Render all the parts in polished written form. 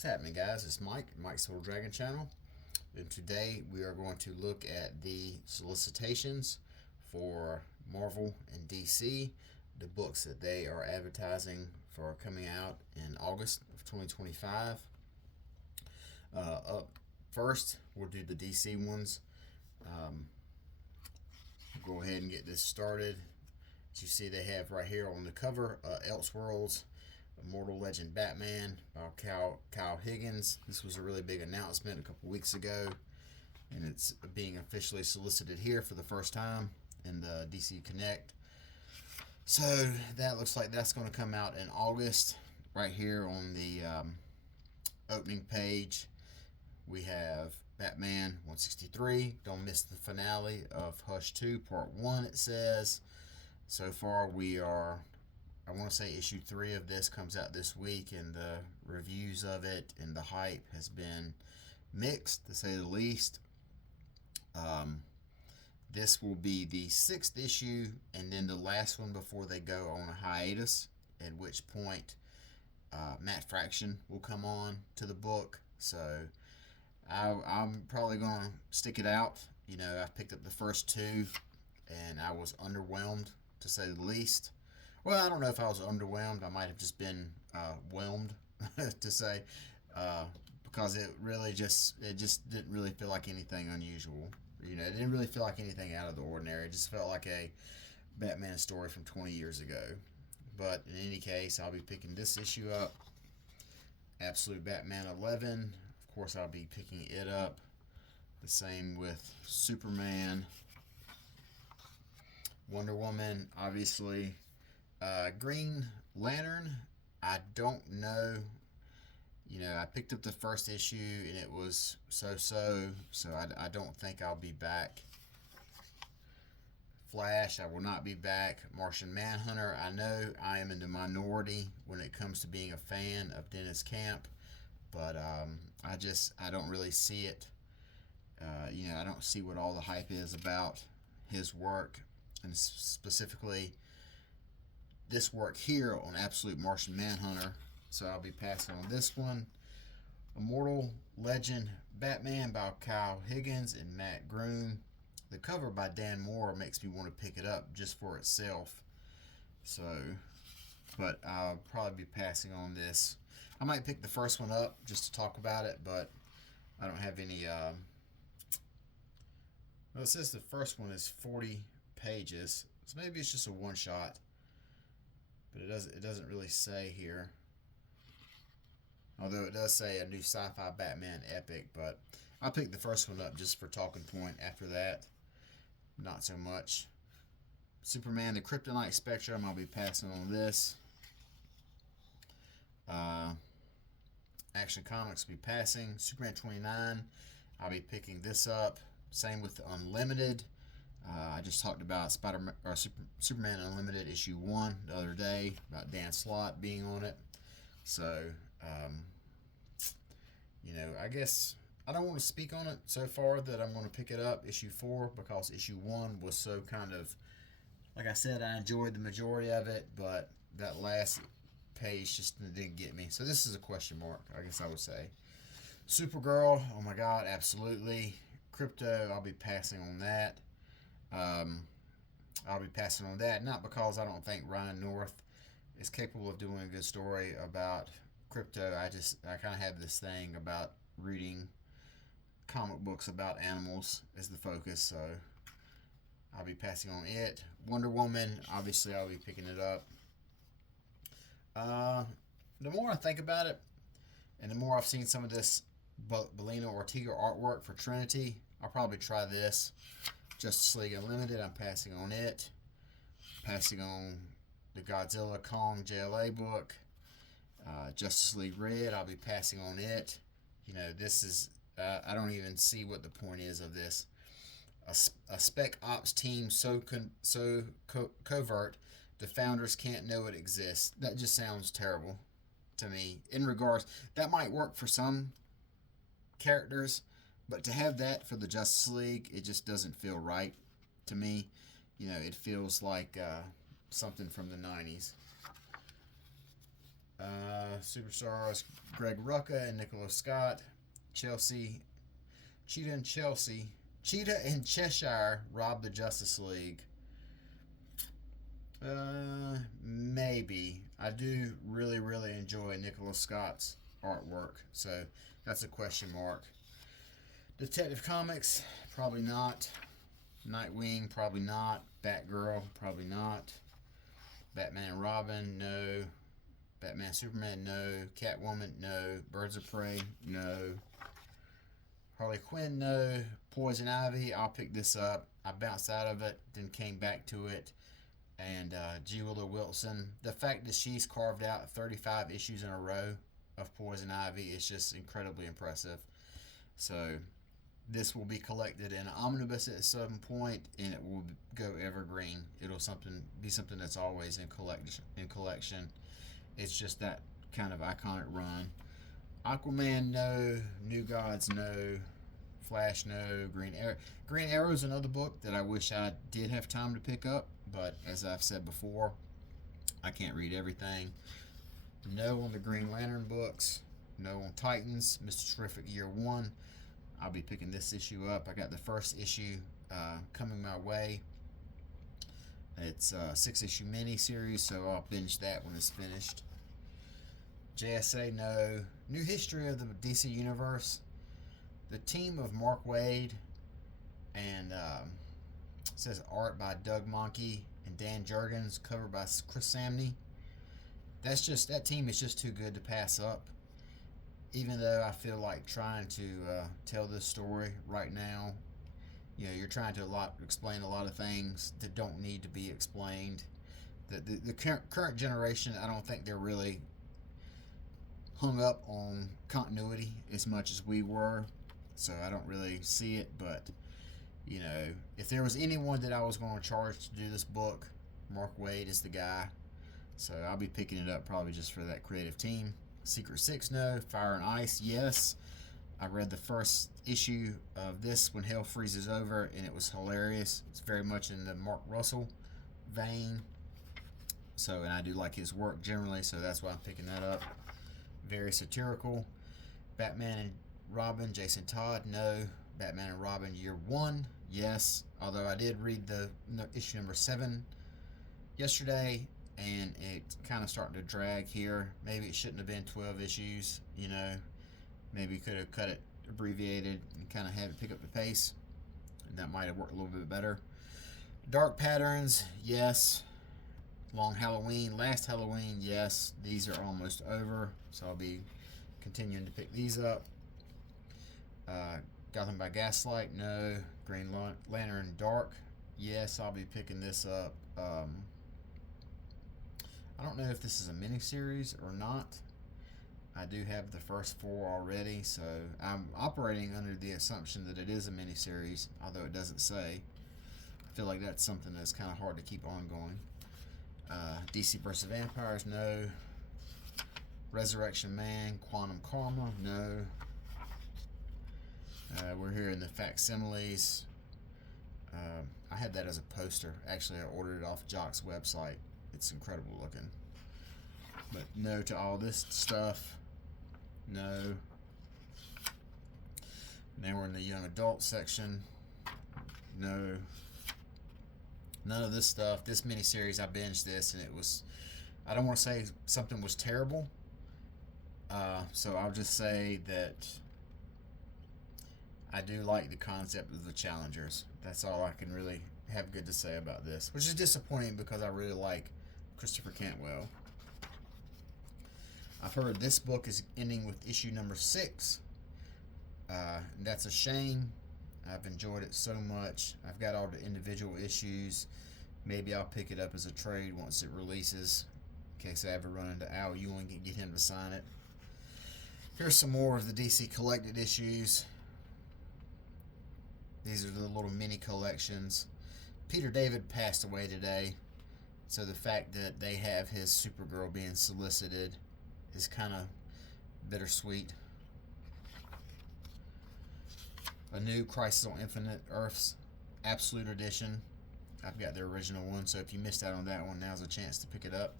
What's happening, guys? It's Mike's Little Dragon Channel, and today we are going to look at the solicitations for Marvel and DC, the books that they are advertising for coming out in August of 2025. Up first, we'll do the DC ones. Um, go ahead and get this started. As you see, they have right here on the cover, Elseworlds, Immortal Legend Batman by Kyle Higgins. This was a really big announcement a couple weeks ago, and it's being officially solicited here for the first time in the DC Connect. So that looks like that's going to come out in August. Right here on the opening page, we have Batman 163. Don't miss the finale of Hush 2 Part 1, it says. So far, I want to say issue 3 of this comes out this week, and the reviews of it and the hype has been mixed, to say the least. This will be the 6th issue, and then the last one before they go on a hiatus, at which point Matt Fraction will come on to the book. So I'm probably going to stick it out. You know, I picked up the first 2, and I was underwhelmed, to say the least. Well, I don't know if I was underwhelmed. I might have just been whelmed, to say, because it just didn't really feel like anything unusual. You know, it didn't really feel like anything out of the ordinary. It just felt like a Batman story from 20 years ago. But in any case, I'll be picking this issue up. Absolute Batman 11. Of course, I'll be picking it up. The same with Superman. Wonder Woman, obviously. Green Lantern, I don't know. You know, I picked up the first issue and it was so I don't think I'll be back. Flash, I will not be back. Martian Manhunter, I know I am in the minority when it comes to being a fan of Dennis Camp, but I don't really see it. You know, I don't see what all the hype is about his work, and specifically this work here on Absolute Martian Manhunter. So I'll be passing on this one. Immortal Legend Batman by Kyle Higgins and Matt Groom. The cover by Dan Moore makes me want to pick it up just for itself. So, but I'll probably be passing on this. I might pick the first one up just to talk about it, but I don't have any. Well, it says the first one is 40 pages, so maybe it's just a one shot. But it doesn't really say here. Although it does say a new sci-fi Batman epic, but I'll pick the first one up just for talking point. After that, not so much. Superman, the Kryptonite Spectrum, I'll be passing on this. Action Comics will be passing. Superman 29, I'll be picking this up. Same with Unlimited. I just talked about Superman Unlimited issue 1 the other day, about Dan Slott being on it. So, you know, I guess I don't want to speak on it so far that I'm going to pick it up, issue 4, because issue 1 was so kind of, like I said, I enjoyed the majority of it, but that last page just didn't get me. So this is a question mark, I guess I would say. Supergirl, oh my God, absolutely. Crypto, I'll be passing on that. I'll be passing on that, not because I don't think Ryan North is capable of doing a good story about crypto. I kind of have this thing about reading comic books about animals as the focus, so I'll be passing on it. Wonder Woman, obviously I'll be picking it up. The more I think about it, and the more I've seen some of this Belina Ortega artwork for Trinity, I'll probably try this. Justice League Unlimited, I'm passing on it. Passing on the Godzilla Kong JLA book. Justice League Red, I'll be passing on it. You know, this is, I don't even see what the point is of this. A spec ops team so covert, the founders can't know it exists. That just sounds terrible to me. In regards, that might work for some characters, but to have that for the Justice League, it just doesn't feel right to me. You know, it feels like something from the 90s. superstars Greg Rucka and Nicholas Scott. Cheetah and Cheshire robbed the Justice League. Maybe. I do really enjoy Nicholas Scott's artwork, so that's a question mark. Detective Comics, probably not. Nightwing, probably not. Batgirl, probably not. Batman and Robin, no. Batman Superman, no. Catwoman, no. Birds of Prey, no. Harley Quinn, no. Poison Ivy, I'll pick this up. I bounced out of it, then came back to it. And G. Willow Wilson, the fact that she's carved out 35 issues in a row of Poison Ivy is just incredibly impressive. So this will be collected in an omnibus at some point, and it will go evergreen. It'll be something that's always in collection. It's just that kind of iconic run. Aquaman, no. New Gods, no. Flash, no. Green Arrow is another book that I wish I did have time to pick up, but as I've said before, I can't read everything. No on the Green Lantern books. No on Titans. Mr. Terrific Year 1. I'll be picking this issue up. I got the first issue coming my way. It's a 6-issue mini-series, so I'll binge that when it's finished. JSA, no. New History of the DC Universe. The team of Mark Waid and says art by Doug Mahnke and Dan Jurgens, cover by Chris Samney. That team is just too good to pass up. Even though I feel like trying to tell this story right now, you're trying to explain a lot of things that don't need to be explained. The current generation, I don't think they're really hung up on continuity as much as we were, so I don't really see it. But if there was anyone that I was going to charge to do this book, Mark Waid is the guy. So I'll be picking it up probably just for that creative team. Secret Six, no. Fire and Ice, yes. I read the first issue of this, When Hell Freezes Over, and it was hilarious. It's very much in the Mark Russell vein. So, and I do like his work generally, so that's why I'm picking that up. Very satirical. Batman and Robin, Jason Todd, no. Batman and Robin Year 1, yes. Although I did read the issue number 7 yesterday, and it's kind of starting to drag here. Maybe it shouldn't have been 12 issues, Maybe could have cut it, abbreviated, and kind of have it pick up the pace. And that might have worked a little bit better. Dark Patterns, yes. Long Halloween, Last Halloween, yes. These are almost over, so I'll be continuing to pick these up. Gotham by Gaslight, no. Green Lantern Dark, yes, I'll be picking this up. I don't know if this is a miniseries or not. I do have the first 4 already, so I'm operating under the assumption that it is a miniseries, although it doesn't say. I feel like that's something that's kind of hard to keep ongoing. DC vs. Vampires, no. Resurrection Man, Quantum Karma, no. We're here in the facsimiles. I had that as a poster. Actually, I ordered it off Jock's website. It's incredible looking. But no to all this stuff. No. Now we're in the young adult section. No. None of this stuff. This miniseries, I binged this, and it was, I don't want to say something was terrible. So I'll just say that I do like the concept of the Challengers. That's all I can really have good to say about this, which is disappointing because I really like Christopher Cantwell. I've heard this book is ending with issue number 6. That's a shame. I've enjoyed it so much. I've got all the individual issues. Maybe I'll pick it up as a trade once it releases, in case I ever run into Al Ewing and get him to sign it. Here's some more of the DC collected issues. These are the little mini collections. Peter David passed away today, so the fact that they have his Supergirl being solicited is kind of bittersweet. A new Crisis on Infinite Earths Absolute Edition. I've got the original one, so if you missed out on that one, now's a chance to pick it up.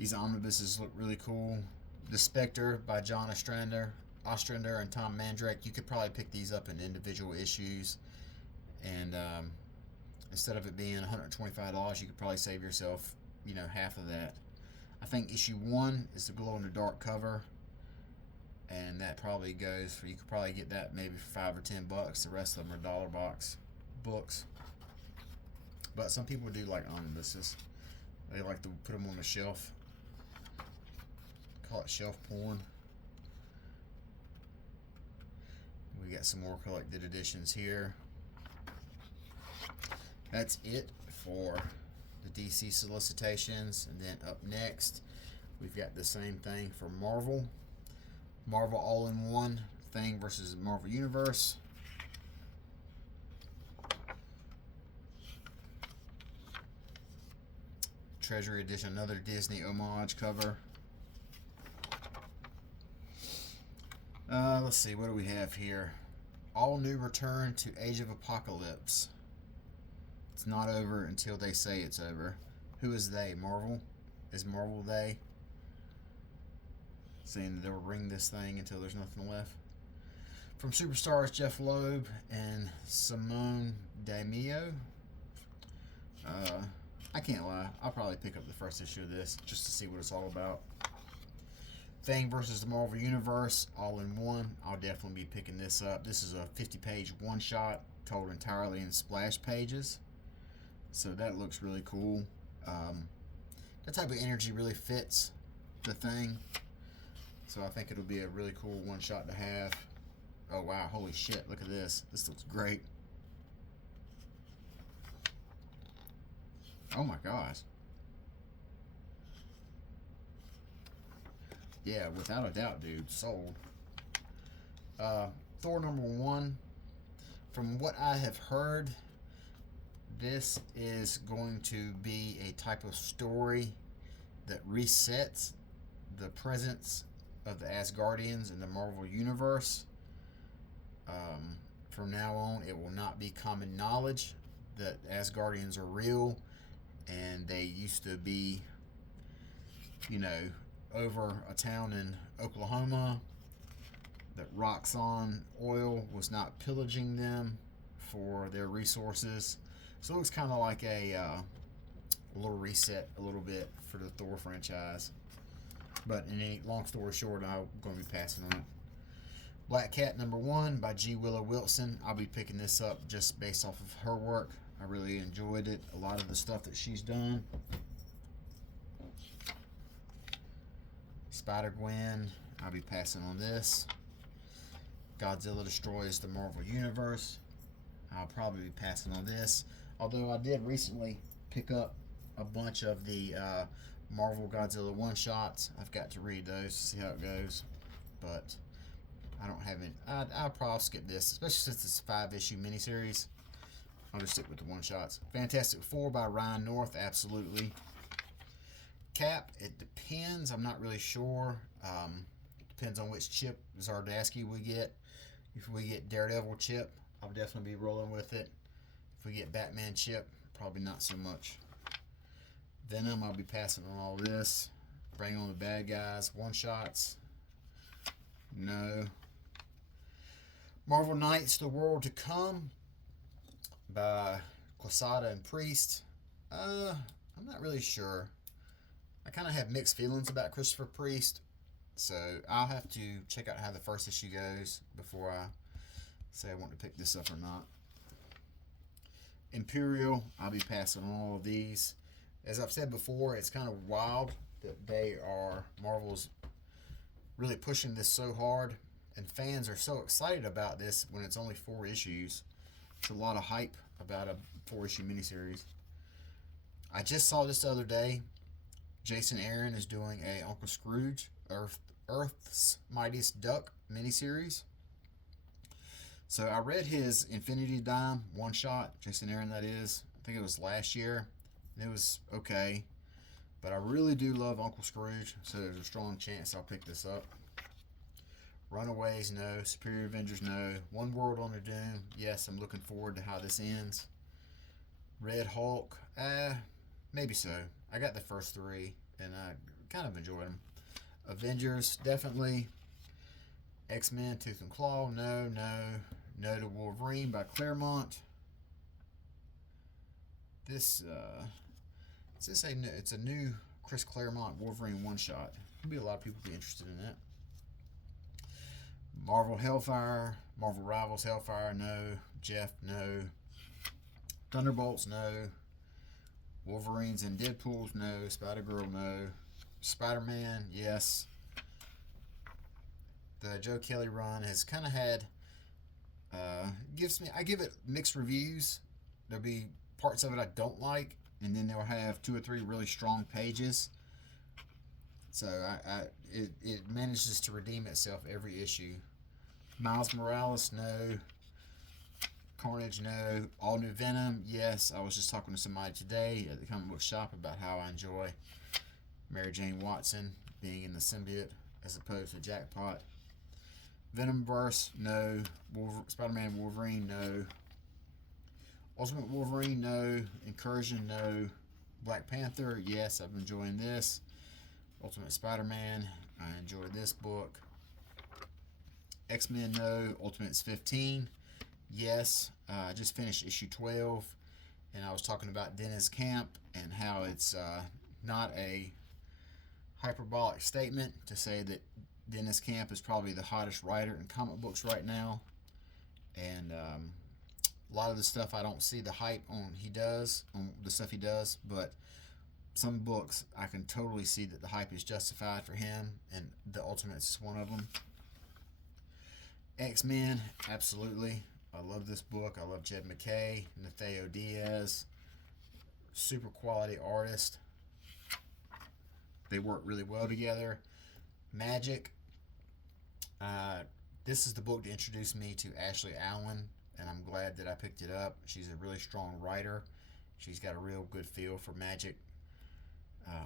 These omnibuses look really cool. The Spectre by John Ostrander and Tom Mandrake. You could probably pick these up in individual issues, and instead of it being $125, you could probably save yourself, half of that. I think issue 1 is the glow in the dark cover, and that probably goes for, you could probably get that maybe for $5 or $10. The rest of them are dollar box books. But some people do like omnibuses. They like to put them on the shelf. Call it shelf porn. We got some more collected editions here. That's it for the DC solicitations. And then up next, we've got the same thing for Marvel. Marvel All-in-One Thing versus Marvel Universe. Treasury Edition, another Disney homage cover. Let's see, what do we have here? All New Return to Age of Apocalypse. It's not over until they say it's over. Who is they? Marvel? Is Marvel they? Saying that they'll ring this thing until there's nothing left. From Superstars, Jeff Loeb and Simone Daimio. I can't lie. I'll probably pick up the first issue of this just to see what it's all about. Thing versus the Marvel Universe, All-in-One. I'll definitely be picking this up. This is a 50-page one-shot told entirely in splash pages. So that looks really cool. That type of energy really fits the Thing. So I think it'll be a really cool one-shot to have. Oh, wow. Holy shit. Look at this. This looks great. Oh, my gosh. Yeah, without a doubt, dude. Sold. Thor #1. From what I have heard, this is going to be a type of story that resets the presence of the Asgardians in the Marvel Universe. From now on, it will not be common knowledge that Asgardians are real, and they used to be, over a town in Oklahoma, that Roxxon Oil was not pillaging them for their resources. So it looks kind of like a little reset a little bit for the Thor franchise. But long story short, I'm going to be passing on it. Black Cat #1 by G. Willow Wilson. I'll be picking this up just based off of her work. I really enjoyed it. A lot of the stuff that she's done. Spider-Gwen. I'll be passing on this. Godzilla Destroys the Marvel Universe. I'll probably be passing on this. Although I did recently pick up a bunch of the Marvel Godzilla one-shots. I've got to read those to see how it goes. But I don't have it. I'll probably skip this, especially since it's a 5-issue miniseries. I'll just stick with the one-shots. Fantastic Four by Ryan North, absolutely. Cap, it depends. I'm not really sure. Depends on which Chip Zdarsky we get. If we get Daredevil Chip, I'll definitely be rolling with it. If we get Batman Chip, probably not so much. Venom, I'll be passing on all this. Bring on the Bad Guys, one-shots. No. Marvel Knights, The World to Come by Quesada and Priest. I'm not really sure. I kind of have mixed feelings about Christopher Priest, so I'll have to check out how the first issue goes before I say I want to pick this up or not. Imperial, I'll be passing on all of these. As I've said before, it's kind of wild that Marvel's really pushing this so hard, and fans are so excited about this when it's only 4 issues. It's a lot of hype about a 4-issue miniseries. I just saw this the other day. Jason Aaron is doing a Uncle Scrooge, Earth's Mightiest Duck miniseries. So I read his Infinity Dime one-shot, Jason Aaron that is. I think it was last year. And it was okay. But I really do love Uncle Scrooge, so there's a strong chance I'll pick this up. Runaways, no. Superior Avengers, no. One World on the Doom, yes, I'm looking forward to how this ends. Red Hulk, maybe so. I got the first 3, and I kind of enjoyed them. Avengers, definitely. X-Men, Tooth and Claw, no. No to Wolverine by Claremont. This, it's a new Chris Claremont Wolverine one-shot. There'll be a lot of people be interested in that. Marvel Hellfire, Marvel Rivals Hellfire, no. Jeff, no. Thunderbolts, no. Wolverines and Deadpools, no. Spider-Girl, no. Spider-Man, yes. The Joe Kelly run has kind of had, I give it mixed reviews. There'll be parts of it I don't like, and then they'll have 2 or 3 really strong pages. So it manages to redeem itself every issue. Miles Morales, no. Carnage, no. All New Venom, yes. I was just talking to somebody today at the comic book shop about how I enjoy Mary Jane Watson being in the symbiote as opposed to Jackpot. Venomverse, no. Spider-Man Wolverine, no. Ultimate Wolverine, no. Incursion, no. Black Panther, yes, I'm enjoying this. Ultimate Spider-Man, I enjoyed this book. X-Men, no. Ultimates 15, yes. I just finished issue 12, and I was talking about Dennis Camp and how it's not a hyperbolic statement to say that Dennis Camp is probably the hottest writer in comic books right now. And a lot of the stuff I don't see the hype on the stuff he does, but some books I can totally see that the hype is justified for him, and the Ultimates is one of them. X-Men, absolutely. I love this book. I love Jed McKay, Nathaniel Diaz. Super quality artist. They work really well together. Magic. This is the book to introduce me to Ashley Allen, and I'm glad that I picked it up. She's a really strong writer. She's got a real good feel for magic.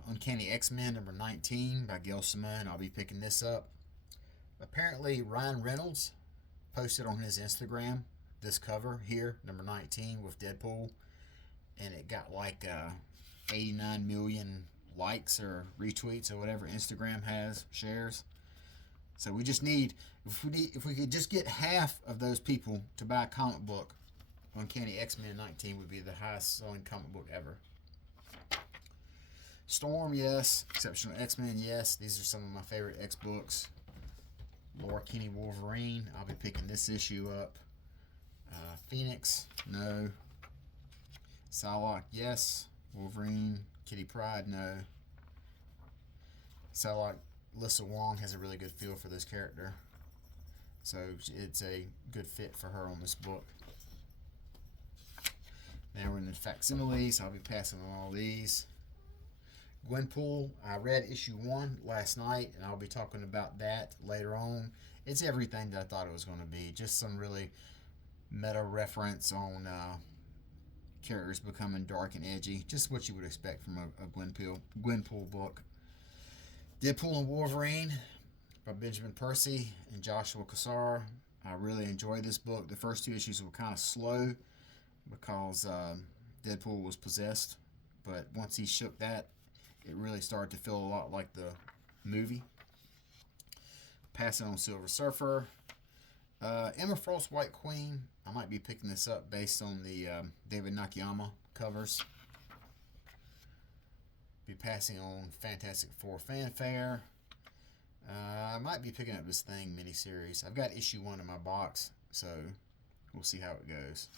Uncanny X-Men number 19 by Gail Simone. I'll be picking this up. Apparently Ryan Reynolds posted on his Instagram this cover here, number 19 with Deadpool, and it got like 89 million likes or retweets or whatever Instagram has, shares. So we just need, if we could just get half of those people to buy a comic book, Uncanny X-Men 19 would be the highest selling comic book ever. Storm, yes. Exceptional X-Men, yes. These are some of my favorite X books. Laura Kinney Wolverine, I'll be picking this issue up. Phoenix, no. Psylocke, yes. Wolverine, Kitty Pryde, no. Psylocke, Lissa Wong has a really good feel for this character, so it's a good fit for her on this book. Now we're in the facsimiles. I'll be passing on all these. Gwenpool, I read issue 1 last night, and I'll be talking about that later on. It's everything that I thought it was going to be. Just some really meta reference on characters becoming dark and edgy. Just what you would expect from a Gwenpool book. Deadpool and Wolverine by Benjamin Percy and Joshua Cassar. I really enjoyed this book. The first 2 issues were kind of slow because Deadpool was possessed, but once he shook that, it really started to feel a lot like the movie. Passing on Silver Surfer. Emma Frost White Queen. I might be picking this up based on the David Nakayama covers. Be passing on Fantastic Four Fanfare. I might be picking up this Thing miniseries. I've got issue 1 in my box, so we'll see how it goes.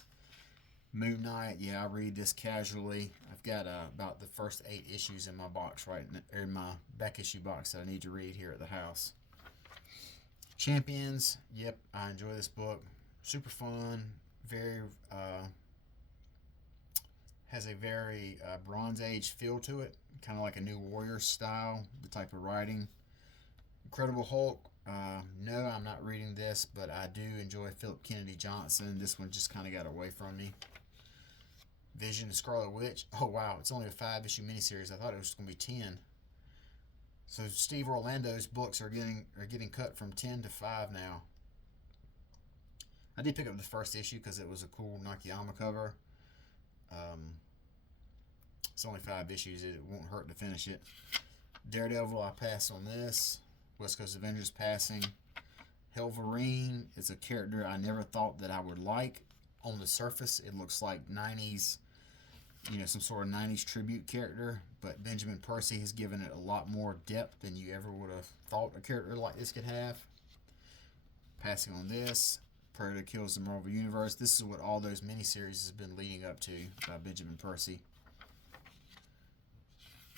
Moon Knight, yeah, I read this casually. I've got about the first 8 issues in my box in my back issue box that I need to read here at the house. Champions, yep, I enjoy this book. Super fun, very has a very Bronze Age feel to it, kind of like a New Warrior style, the type of writing. Incredible Hulk, no, I'm not reading this, but I do enjoy Philip Kennedy Johnson. This one just kind of got away from me. Vision and Scarlet Witch. Oh wow, it's only a 5-issue miniseries. I thought it was going to be 10. So Steve Orlando's books are getting cut from 10 to 5 now. I did pick up the first issue because it was a cool Nakayama cover. It's only 5 issues. It won't hurt to finish it. Daredevil, I pass on this. West Coast Avengers, passing. Wolverine is a character I never thought that I would like. On the surface, it looks like 90s, some sort of 90s tribute character, but Benjamin Percy has given it a lot more depth than you ever would have thought a character like this could have. Passing on this. Predator Kills the Marvel Universe. This is what all those miniseries has been leading up to by Benjamin Percy.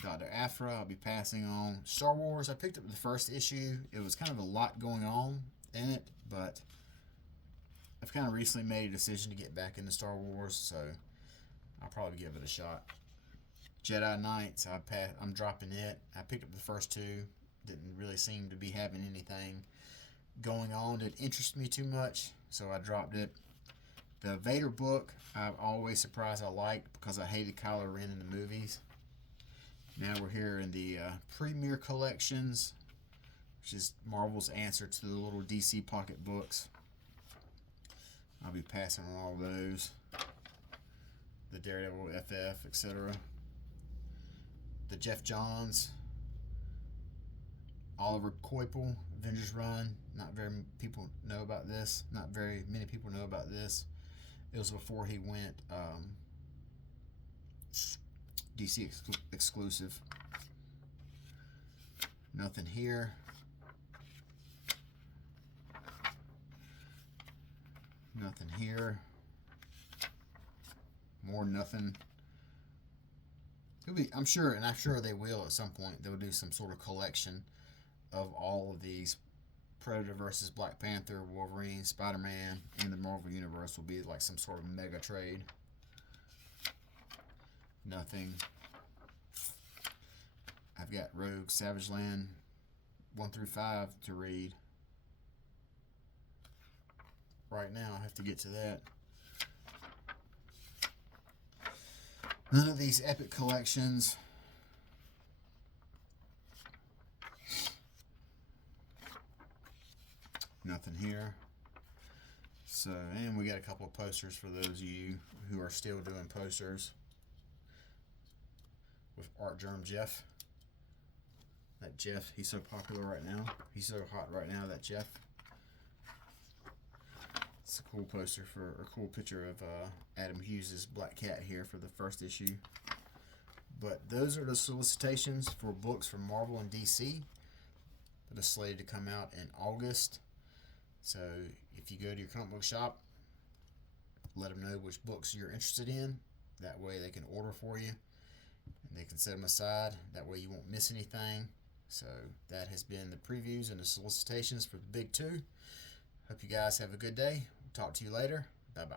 Dr. Aphra, I'll be passing on. Star Wars, I picked up the first issue. It was kind of a lot going on in it, but I've kind of recently made a decision to get back into Star Wars, so I'll probably give it a shot. Jedi Knights, I'm dropping it. I picked up the first two. Didn't really seem to be having anything going on that interested me too much, so I dropped it. The Vader book, I'm always surprised I liked because I hated Kylo Ren in the movies. Now we're here in the Premier Collections, which is Marvel's answer to the little DC pocket books. I'll be passing on all those. The Daredevil FF, etc. The Jeff Johns, Oliver Coipel, Avengers Run. Not very many people know about this. It was before he went DC exclusive. Nothing here. Nothing here. More nothing. I'm sure they will at some point. They'll do some sort of collection of all of these. Predator versus Black Panther, Wolverine, Spider-Man, and the Marvel Universe will be like some sort of mega trade. Nothing. I've got Rogue, Savage Land 1 through 5 to read. Right now, I have to get to that. None of these epic collections. Nothing here. So, and we got a couple of posters for those of you who are still doing posters with Art Germ Jeff. That Jeff, he's so popular right now. He's so hot right now, that Jeff. It's a cool poster a cool picture of Adam Hughes' Black Cat here for the first issue. But those are the solicitations for books from Marvel and DC that are slated to come out in August. So if you go to your comic book shop, let them know which books you're interested in. That way they can order for you and they can set them aside. That way you won't miss anything. So that has been the previews and the solicitations for the big two. Hope you guys have a good day. Talk to you later. Bye-bye.